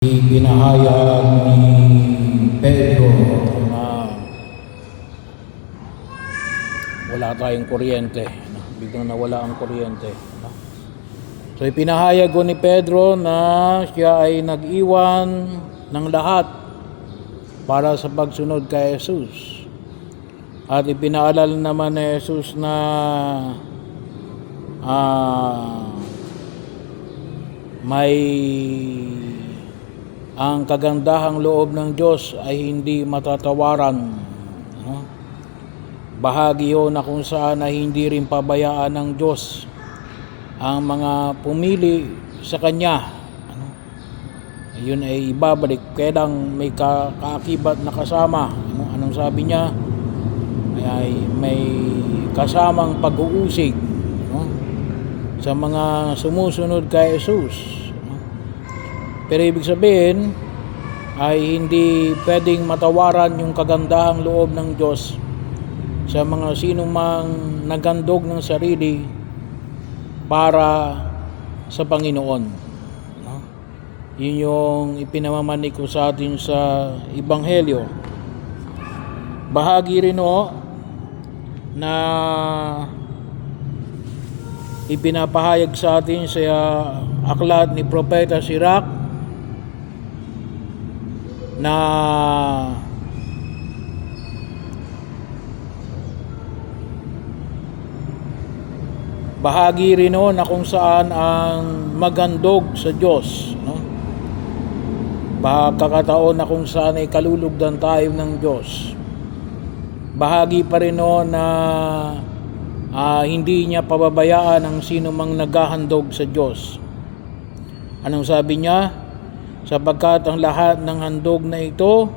Ipinahayag ni Pedro na wala tayong kuryente, biglang nawala ang kuryente. So ipinahayag ko ni Pedro na siya ay nag-iwan ng lahat para sa pagsunod kay Jesus. At ipinaalala naman ni Jesus na may ang kagandahang loob ng Diyos ay hindi matatawaran. Bahagi yun na kung saan ay hindi rin pabayaan ng Diyos ang mga pumili sa Kanya. Yun ay ibabalik. Kailang may kaakibat na kasama. Anong sabi niya? Ay may kasamang pag-uusig sa mga sumusunod kay Jesus. Pero ibig sabihin ay hindi pwedeng matawaran yung kagandahang loob ng Diyos sa mga sino mang nagandog ng sarili para sa Panginoon. Yun yung ipinamamanik ko sa atin sa Ebanghelyo. Bahagi rin na ipinapahayag sa atin sa aklat ni Propeta Sirach na bahagi rin na kung saan ang magandog sa Diyos. Pagkakataon na kung saan ay kalulugdan tayo ng Diyos. Bahagi pa rin na hindi niya pababayaan ang sino mang naghahandog sa Diyos. Anong sabi niya? Sapagkat ang lahat ng handog na ito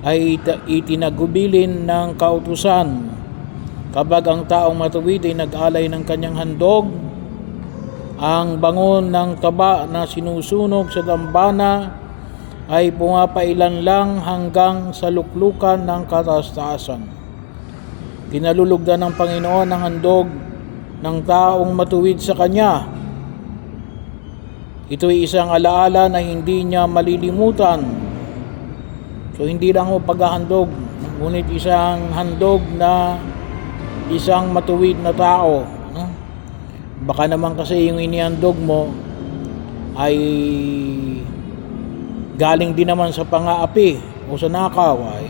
ay itinagubilin ng kautusan. Kapag ang taong matuwid ay nag-alay ng kanyang handog, ang bangon ng taba na sinusunog sa dambana ay pumapailan lang hanggang sa luklukan ng kataas-taasan. Kinalulugdan ng Panginoon ang handog ng taong matuwid sa Kanya. Ito'y isang alaala na hindi niya malilimutan. So hindi lang paghahandog, ngunit isang handog na isang matuwid na tao. Baka naman kasi yung inihandog mo ay galing din naman sa pang-aapi o sa nakaw, ay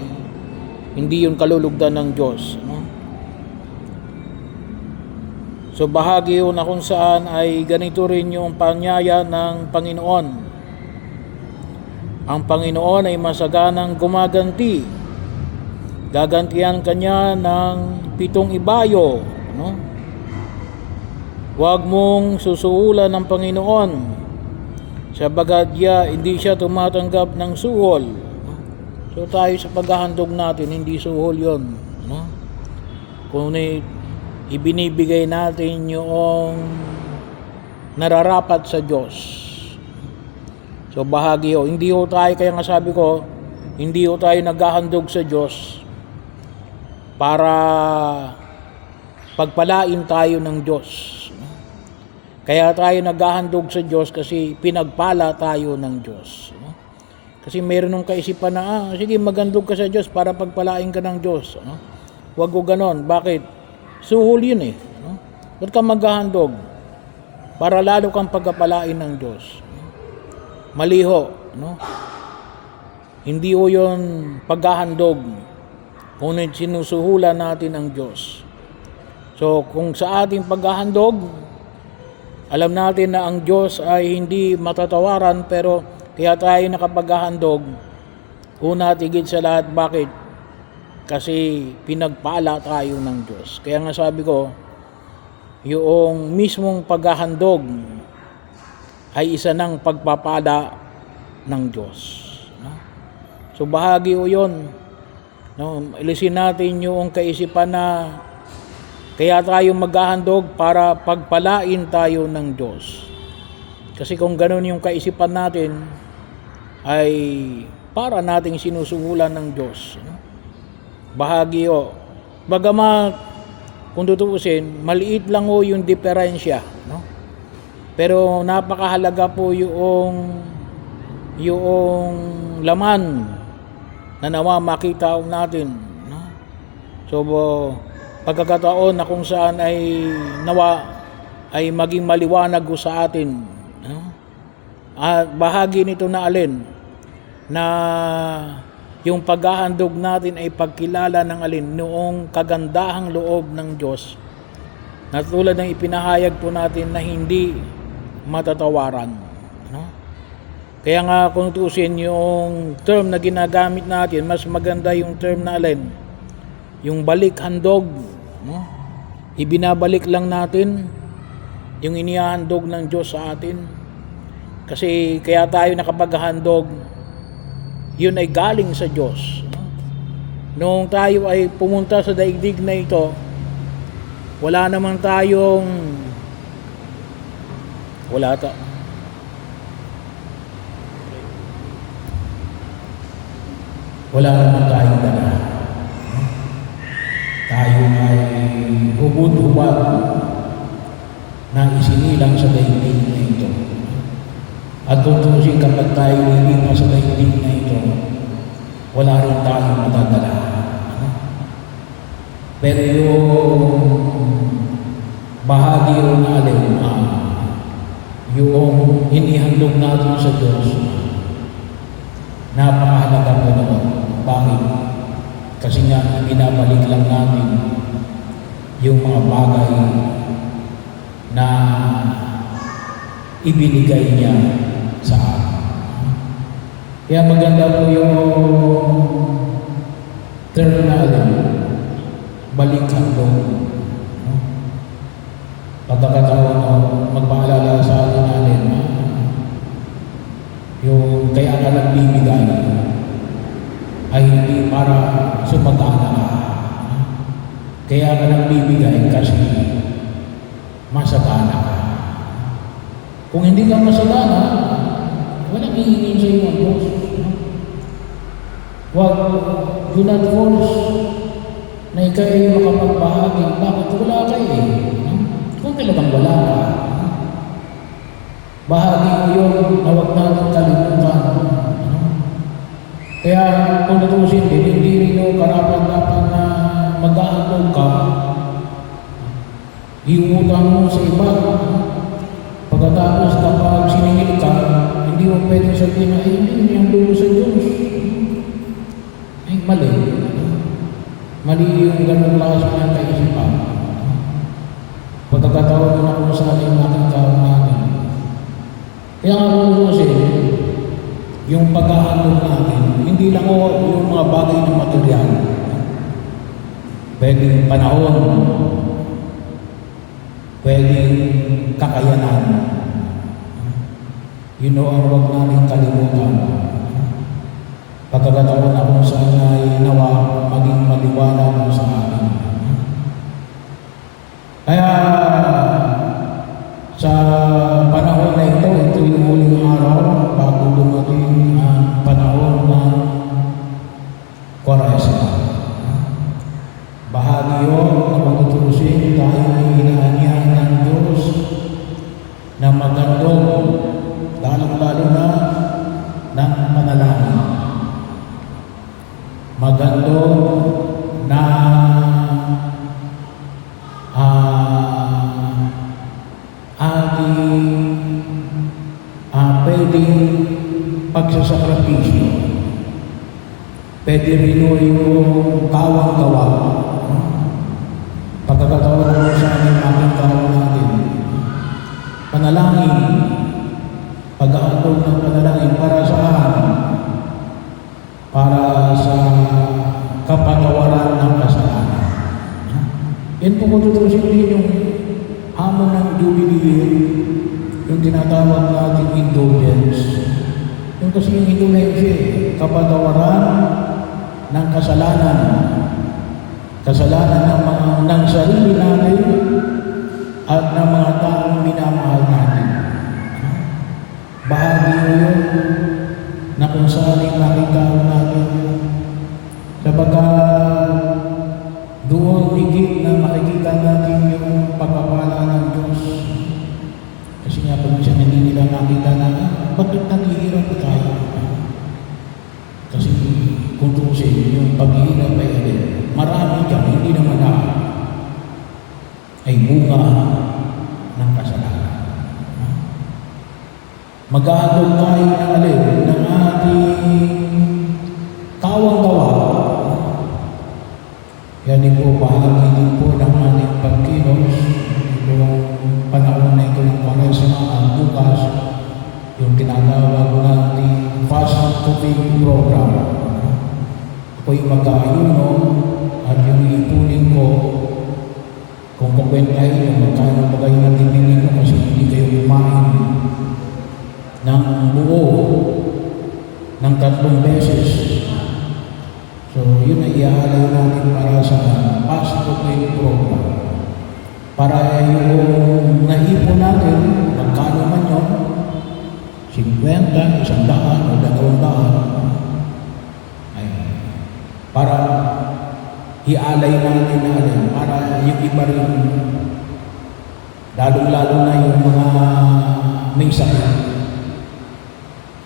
hindi yun kalulugdan ng Diyos. So bahagi yun na kung saan ay ganito rin yung panyaya ng Panginoon. Ang Panginoon ay masaganang gumaganti. Gagantihan Kanya ng 7 ibayo. Huwag mong susuhulan ng Panginoon, sabagat hindi siya tumatanggap ng suhol. So tayo sa paghahandog natin, hindi suhol yun. Kung ibinibigay natin yung nararapat sa Diyos. So bahagi hindi tayo, kaya nga sabi ko, hindi tayo naghahandog sa Diyos para pagpalain tayo ng Diyos. Kaya tayo naghahandog sa Diyos kasi pinagpala tayo ng Diyos. Kasi meron ng kaisipan na, sige maghandog ka sa Diyos para pagpalain ka ng Diyos. Huwag ko ganon. Bakit? Suhol yun Ba't ka maghahandog? Para lalo kang pagkapalain ng Diyos. Maliho. Hindi yun paghahandog. Ngunit sinusuhulan natin ang Diyos. So kung sa ating paghahandog, alam natin na ang Diyos ay hindi matatawaran, pero kaya tayo nakapaghahandog, una at higit sa lahat, bakit? Kasi pinagpala tayo ng Diyos. Kaya nga sabi ko, yung mismong paghahandog ay isa ng pagpapala ng Diyos. So bahagi yun. Ilisin natin yung kaisipan na kaya tayo maghahandog para pagpalain tayo ng Diyos. Kasi kung ganun yung kaisipan natin, ay para nating sinusuhulan ng Diyos. Bahagi bagamat kung tutuusin, maliit lang yung diferensya, Pero napakahalaga po yung yung laman na nawa makita natin, no? So pagkakataon na kung saan ay nawa ay maging maliwanag sa atin, no? At bahagi nito na alin na yung paghahandog natin ay pagkilala ng alin noong kagandahang loob ng Diyos na tulad ng ipinahayag po natin na hindi matatawaran, no? Kaya nga kung tuusin yung term na ginagamit natin, mas maganda yung term na alin, yung balik handog, no? Ibinabalik lang natin yung inihahandog ng Diyos sa atin. Kasi kaya tayo nakapaghandog, yun ay galing sa Diyos. Noong tayo ay pumunta sa daigdig na ito, wala naman tayong wala naman tayong dala. Tayo ay hubad-hubad na isinilang sa daigdig na ito. At kung tusin kapag tayo lilipas sa daigdig na ito, wala rin tayong matadala. Pero yung bahagi yung alin, yung inihandog natin sa Diyos, napakahalaga po naman. Bakit? Kasi nga binabalik lang natin yung mga bagay na ibinigay niya sa atin. Kaya maganda po yung term na balik handog. Pagkakataon magpaalala sa atin natin yung kaya ka nagbibigay ay hindi para sumagana ka. Kaya ka nagbibigay kasi masagana ka. Kung hindi ka masagana, walang hihingin sa iyo ang Diyos. Do not force na ikaw ay makapagbahagi. Bakit wala kayo eh? Kung talagang wala ka, bahagi mo yun na huwag natin kalimutan. Kaya kung natusin din, hindi rin yung karapat-dapat na mag-ahandog ka, iumutang mo sa iba. Pagkatapos kapag siningil ka, hindi mo pwedeng sabihin na, hindi yung lumo sa Diyos. Ay, mali. Mali yung ganong klase ng kaisipan. Pagkakataon na kung saan yung makita natin. Kaya nga kung kasi, yung paghahandog natin, hindi lang yung mga bagay ng material. Pwedeng panahon, pwedeng kakayanan. Yun ang huwag natin kalimutan. Pagkakataon na kung saan ay nawa maging maliwanag sa atin. Kaya sa panahon na ito yung huling araw bago dumating ang panahon ng Kwaresma. Bahagi yun na magtutusin tayo ay inaanyahan ng Diyos na magandong lalong-lalo na ng panalangin. Magandong na pwedeng pagsasakripisyo. Pwede rin yung kawang-gawa. Pagkakataon mo sa amin, makikawang natin. Panalangin. Pag-aantog ng panalangin para saan? Para sa kapatawaran ng kasalanan. Yan po kung tutusin din yung hamon ng Jubilee, yung tinatawag natin indulgence. Yung kasi yung indulgence, kapatawaran ng kasalanan. Kasalanan ng sarili natin at ng mga taong minamahal natin. Bahagi yun na kung saan ay makita natin sapagkat doon higit na makikita natin yung pagpapala ng Diyos. Kasi nga pag minsan hindi nila nakita na bakit naghihirap tayo? paghihirap ay alin. Marami dyan, hindi naman lahat, ay bunga ng kasalanan. Maghahandog tayo ng alin, ng ating kawang-gawa. Kaya din po, bahagi din po ng ating pagkilos, itong panahon na ito ng Kwaresma ang bukas, yung tinatawag natin fast cooking program. Ako'y mag-aayuno at yung ipunin ko kung kukwentahin yung magkano ba kayo natibili ko kasi hindi kayo kumain ng buo ng 3 beses. So yun ay iaalay natin para sa fast cooking program. Para yung naipon natin, magkano man yun, 50, 100 o 200, ay para ialay natin na alin, para yung iba rin, lalong-lalo na yung mga may sakit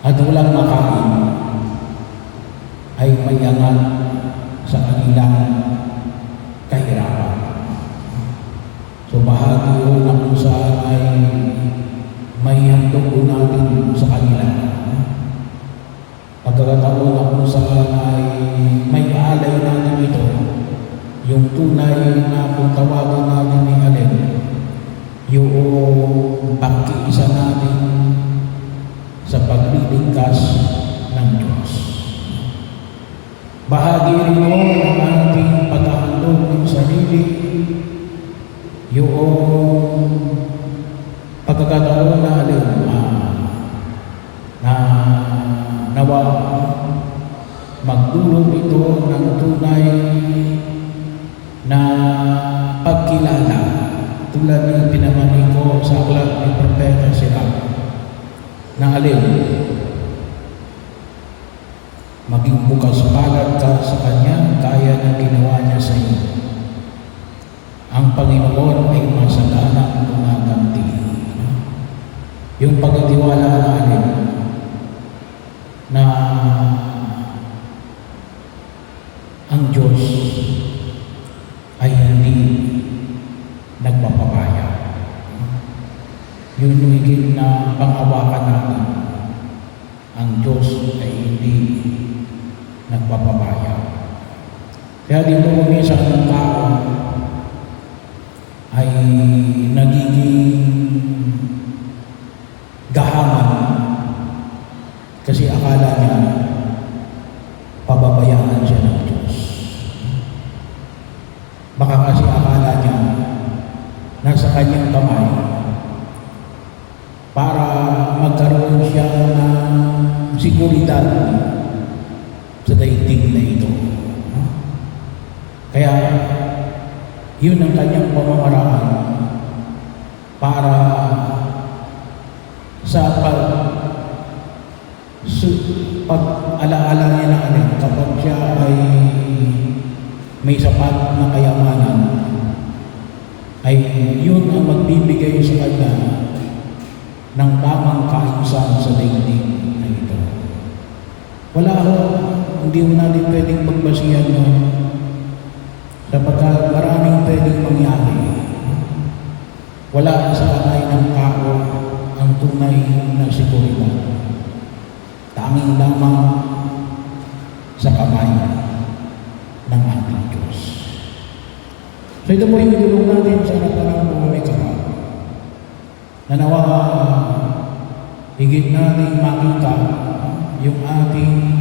at walang makain, ay may angat sa kanilang kahirapan. So bahagi yun na kung saan ay may handog natin sa kanila. Pagkakataon na kung saan ay may alay natin ito, yung tunay na kung tawagan natin ni alin, yung pagkiisa natin sa pagliligtas ng Diyos. Bahagi rin yun ng ating paghahandog ng sarili, yung pagkakataon na alin na nawa magdulog ito ng tunay na pagkilala tulad ng pinamani ko sa aklat ni Propeta Sirach na alin maging bukas palad ka sa Kanya kaya na ginawa niya sa iyo. Ang Panginoon ay masagana ang gumaganti. Yung pagtitiwala natin na ang Diyos ay hindi nagpapabaya. Yun yung higit na panghawakan natin. Ang Diyos ay hindi nagpapabaya. Kaya dito minsan ng tao ay nagiging gahaman kasi akala niya pababayaan siya ng Diyos. Baka kasi akala niya nasa kanyang kamay para magkaroon siya ng seguridad sa daigdig na ito. Kaya yun ang kanyang pamamaraan para sa pag-alaala niya na alin kapag siya ay may sapat na kayamanan, ay yun ang magbibigay sa kanya ng tamang kaayusan sa daigdig na ito. Wala ho, hindi mo natin pwedeng pagbasihan nun sapagkat maraming pwedeng mangyari. Wala sa kamay ng tao ang tunay na seguridad. Tanging lamang sa kamay ng ating Diyos. So ito po yung tulong natin sa harapan ng may kapal. Na nawa higit natin makita yung ating